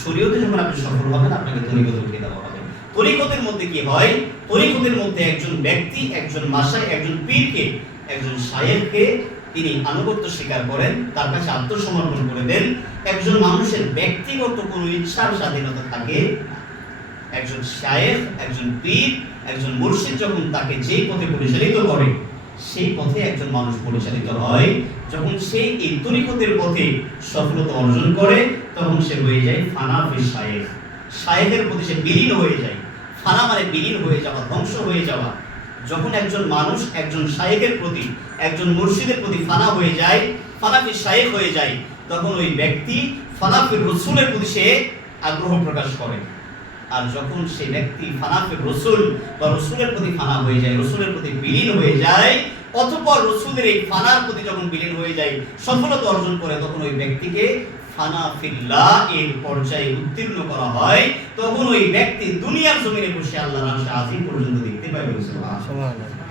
শরীয়তে যখন আপনি সফল হবেন আপনাকে তরিকত উঠিয়ে দেওয়া হবে। তরিকতের মধ্যে কি হয়? তরিকতের মধ্যে একজন ব্যক্তি, একজন মাশায়েখ, একজন পীরকে, একজন শায়েখকে তিনি আনুগত্য স্বীকার করেন, তার কাছে আত্মসমর্পণ করে দেন। একজন মানুষের ব্যক্তিগত কোনো ইচ্ছার স্বাধীনতা থাকে। একজন শায়েখ, একজন পীর, একজন মুর্শিদ যখন তাকে যেই পথে পরিচালিত করে, সেই পথে একজন মানুষ পরিচালিত হয়। যখন সে এই তরিকতের পথে সফলতা অর্জন করে, তখন সে হয়ে যায় ফানা ফি শায়েখ। শায়েখের প্রতি সে বিলীন হয়ে যায়। ফানা মানে বিলীন হয়ে যাওয়া, ধ্বংস হয়ে যাওয়া। যখন একজন মানুষ একজন শায়েখের প্রতি, একজন মুর্শিদের প্রতি ফানা হয়ে যায়, ফানা ফি শায়েখ হয়ে যায়, তখন ওই ব্যক্তি ফানা ফি রাসূলের প্রতি সে আগ্রহ প্রকাশ করে। আর যখন সেই ব্যক্তি ফানা ফি রাসূল বা রাসূলের প্রতি ফানা হয়ে যায়, রাসূলের প্রতি বিলীন হয়ে যায়, অতঃপর রাসূলের এই ফানার প্রতি যখন বিলীন হয়ে যায়, সফলতা অর্জন করে, তখন ওই ব্যক্তিকে ফানা ফিল্লাহ এর পর্যায়ে উত্তীর্ণ করা হয়। তখন ওই ব্যক্তি দুনিয়ার জমিনে বসে আল্লাহর আরশ আজিম পর্যন্ত দেখতে পাবে। সুবহানাল্লাহ।